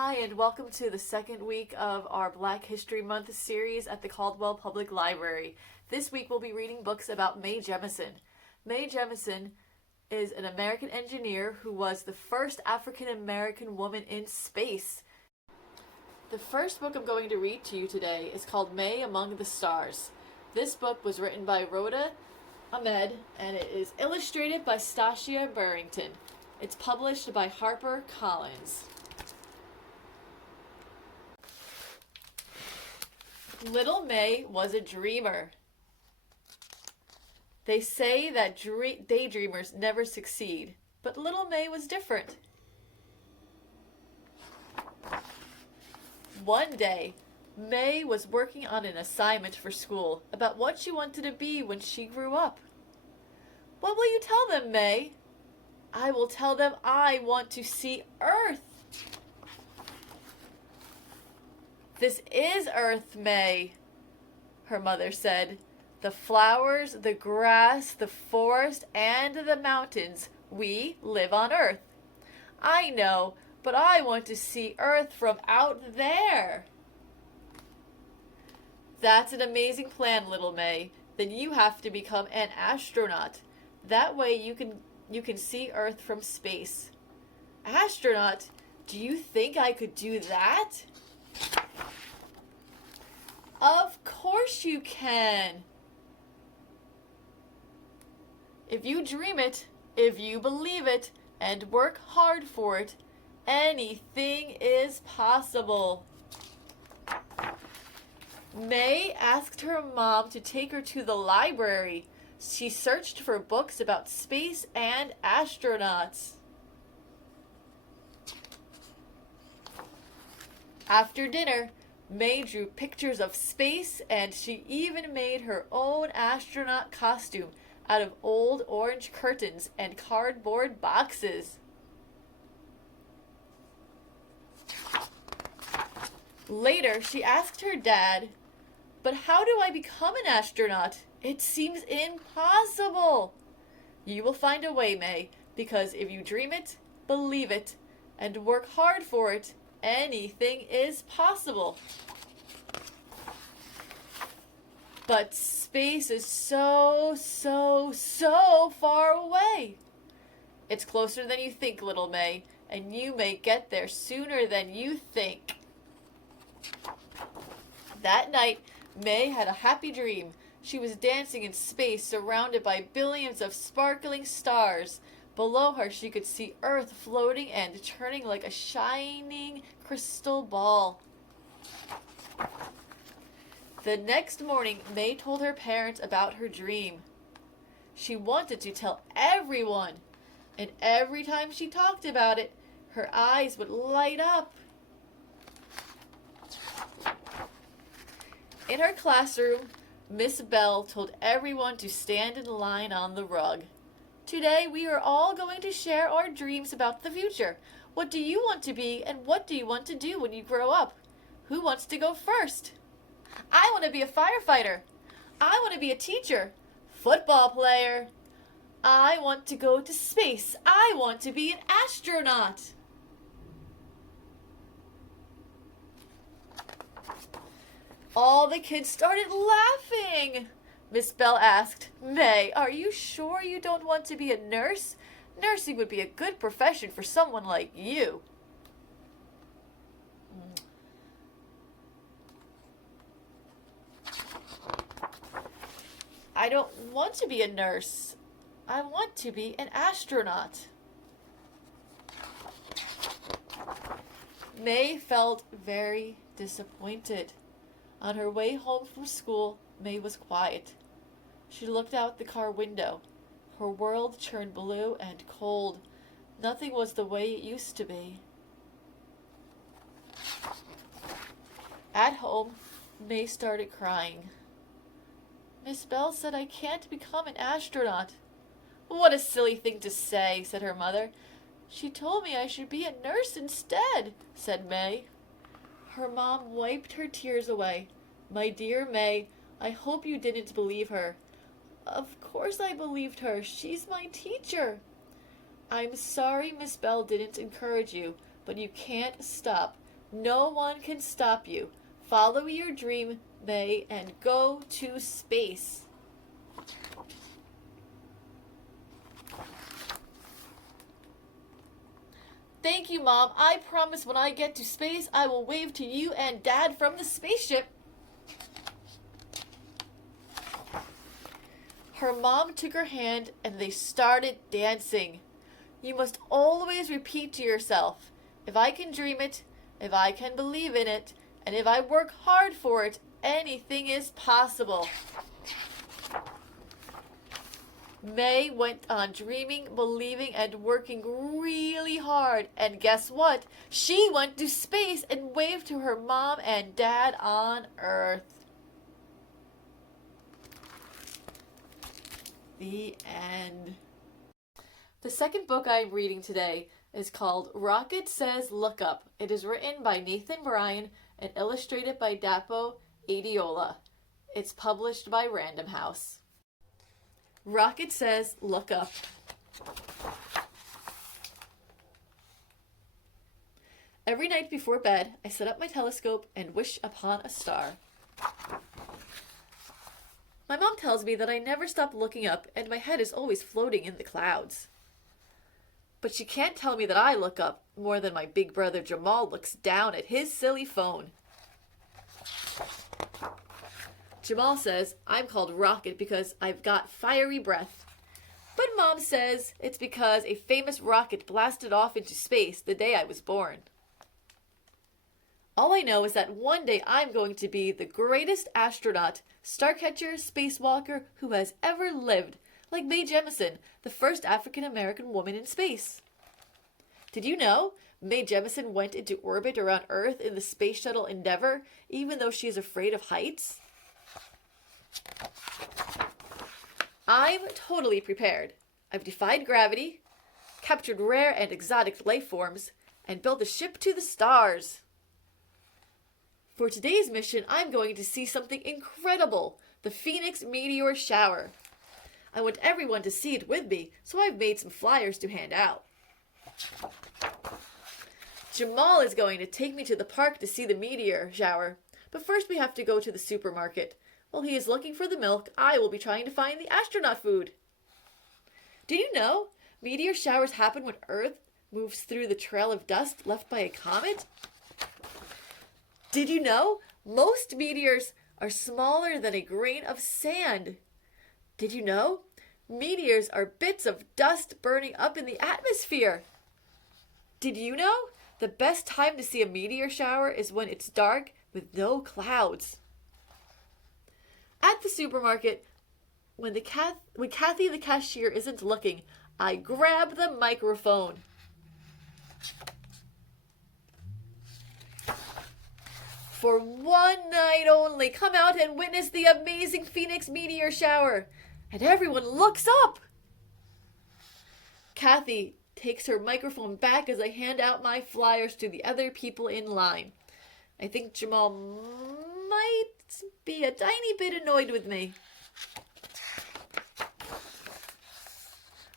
Hi, and welcome to the second week of our Black History Month series at the Caldwell Public Library. This week we'll be reading books about Mae Jemison. Mae Jemison is an American engineer who was the first African American woman in space. The first book I'm going to read to you today is called Mae Among the Stars. This book was written by Rhoda Ahmed and it is illustrated by Stacia Burrington. It's published by HarperCollins. Little Mae was a dreamer. They say that daydreamers never succeed, but little Mae was different. One day, Mae was working on an assignment for school about what she wanted to be when she grew up. "What will you tell them, Mae?" "I will tell them I want to see Earth." "This is Earth, Mae," her mother said. "The flowers, the grass, the forest, and the mountains. We live on Earth." "I know, but I want to see Earth from out there." "That's an amazing plan, little Mae. Then you have to become an astronaut. That way you can see Earth from space." "Astronaut? Do you think I could do that?" "Of course you can. If you dream it, if you believe it, and work hard for it, anything is possible." Mae asked her mom to take her to the library. She searched for books about space and astronauts. After dinner, Mae drew pictures of space, and she even made her own astronaut costume out of old orange curtains and cardboard boxes. Later, she asked her dad, "But how do I become an astronaut? It seems impossible." "You will find a way, Mae, because if you dream it, believe it, and work hard for it, anything is possible." "But space is so far away." "It's closer than you think, little Mae, and you may get there sooner than you think." That night, Mae had a happy dream. She was dancing in space, surrounded by billions of sparkling stars. Below her, she could see Earth floating and turning like a shining crystal ball. The next morning, Mae told her parents about her dream. She wanted to tell everyone, and every time she talked about it, her eyes would light up. In her classroom, Miss Bell told everyone to stand in line on the rug. "Today, we are all going to share our dreams about the future. What do you want to be, and what do you want to do when you grow up? Who wants to go first?" "I want to be a firefighter." "I want to be a teacher." "Football player." "I want to go to space." "I want to be an astronaut." All the kids started laughing. Miss Bell asked, "Mae, are you sure you don't want to be a nurse? Nursing would be a good profession for someone like you." "I don't want to be a nurse. I want to be an astronaut." Mae felt very disappointed. On her way home from school, Mae was quiet. She looked out the car window. Her world turned blue and cold. Nothing was the way it used to be. At home, Mae started crying. "Miss Bell said I can't become an astronaut." "What a silly thing to say," said her mother. "She told me I should be a nurse instead," said Mae. Her mom wiped her tears away. "My dear Mae, I hope you didn't believe her." "Of course I believed her. She's my teacher." "I'm sorry Miss Bell didn't encourage you, but you can't stop. No one can stop you. Follow your dream, Mae, and go to space. Thank you, Mom. I promise when I get to space, I will wave to you and Dad from the spaceship. Her mom took her hand and they started dancing. You must always repeat to yourself, if I can dream it, if I can believe in it, and if I work hard for it, anything is possible. Mae went on dreaming, believing, and working really hard. And guess what? She went to space and waved to her mom and dad on Earth. The end. The second book I'm reading today is called Rocket Says Look Up. It is written by Nathan Bryan and illustrated by Dapo Adiola. It's published by Random House. Rocket Says Look Up. Every night before bed, I set up my telescope and wish upon a star. My mom tells me that I never stop looking up and my head is always floating in the clouds. But she can't tell me that I look up more than my big brother Jamal looks down at his silly phone. Jamal says I'm called Rocket because I've got fiery breath. But Mom says it's because a famous rocket blasted off into space the day I was born. All I know is that one day I'm going to be the greatest astronaut, starcatcher, spacewalker who has ever lived, like Mae Jemison, the first African-American woman in space. Did you know Mae Jemison went into orbit around Earth in the space shuttle Endeavour, even though she is afraid of heights? I'm totally prepared. I've defied gravity, captured rare and exotic life forms, and built a ship to the stars. For today's mission, I'm going to see something incredible, the Phoenix Meteor Shower. I want everyone to see it with me, so I've made some flyers to hand out. Jamal is going to take me to the park to see the meteor shower, but first we have to go to the supermarket. While he is looking for the milk, I will be trying to find the astronaut food. Did you know meteor showers happen when Earth moves through the trail of dust left by a comet? Did you know most meteors are smaller than a grain of sand? Did you know meteors are bits of dust burning up in the atmosphere? Did you know the best time to see a meteor shower is when it's dark with no clouds? At the supermarket, when Kathy the cashier isn't looking, I grab the microphone. For one night only, come out and witness the amazing Phoenix meteor shower. And everyone looks up. Kathy takes her microphone back as I hand out my flyers to the other people in line. I think Jamal might be a tiny bit annoyed with me.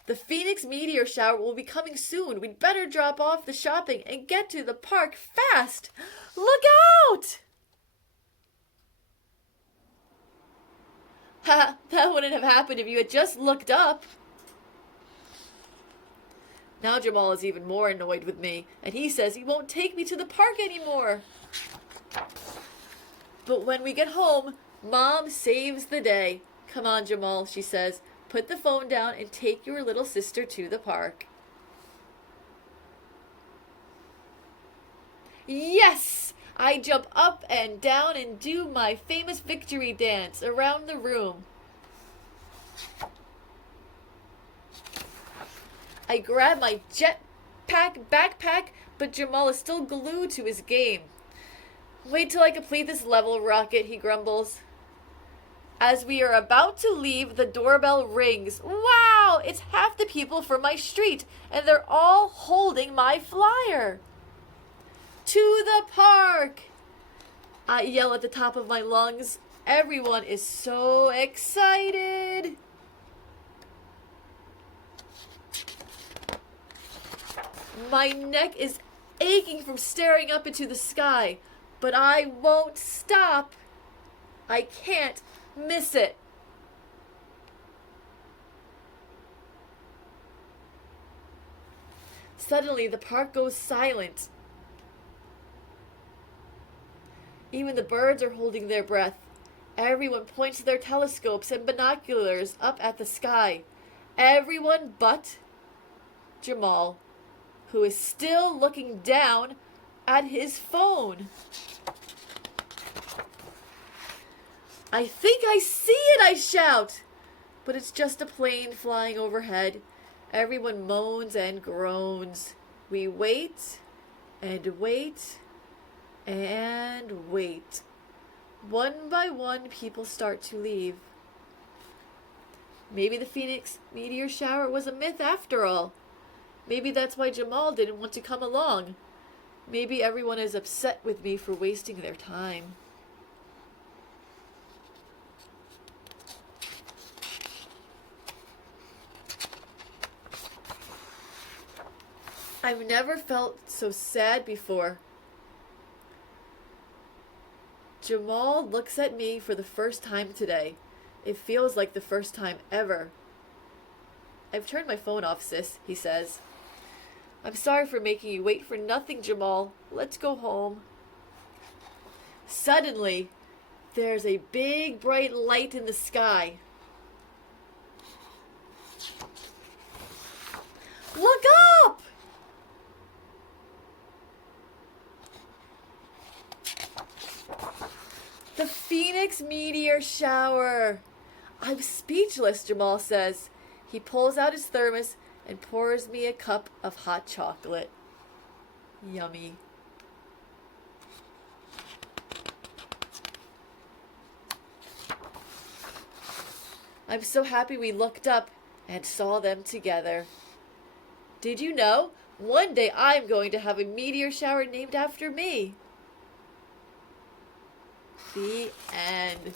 The Phoenix meteor shower will be coming soon. We'd better drop off the shopping and get to the park fast. Look out! Ha, that wouldn't have happened if you had just looked up. Now Jamal is even more annoyed with me, and he says he won't take me to the park anymore. But when we get home, Mom saves the day. Come on, Jamal, she says. Put the phone down and take your little sister to the park. Yes! I jump up and down and do my famous victory dance around the room. I grab my jetpack backpack, but Jamal is still glued to his game. Wait till I complete this level, Rocket, he grumbles. As we are about to leave, the doorbell rings. Wow! It's half the people from my street, and they're all holding my flyer. To the park! I yell at the top of my lungs. Everyone is so excited. My neck is aching from staring up into the sky, but I won't stop. I can't miss it. Suddenly, the park goes silent. Even the birds are holding their breath. Everyone points their telescopes and binoculars up at the sky. Everyone but Jamal, who is still looking down at his phone. I think I see it, I shout. But it's just a plane flying overhead. Everyone moans and groans. We wait and wait and wait. One by one, people start to leave. Maybe the Phoenix meteor shower was a myth after all. Maybe that's why Jamal didn't want to come along. Maybe everyone is upset with me for wasting their time. I've never felt so sad before. Jamal looks at me for the first time today. It feels like the first time ever. I've turned my phone off, sis, he says. I'm sorry for making you wait for nothing, Jamal. Let's go home. Suddenly, there's a big bright light in the sky. Look up! The Phoenix meteor shower. I'm speechless, Jamal says. He pulls out his thermos and pours me a cup of hot chocolate. Yummy. I'm so happy we looked up and saw them together. Did you know? One day I'm going to have a meteor shower named after me. The end.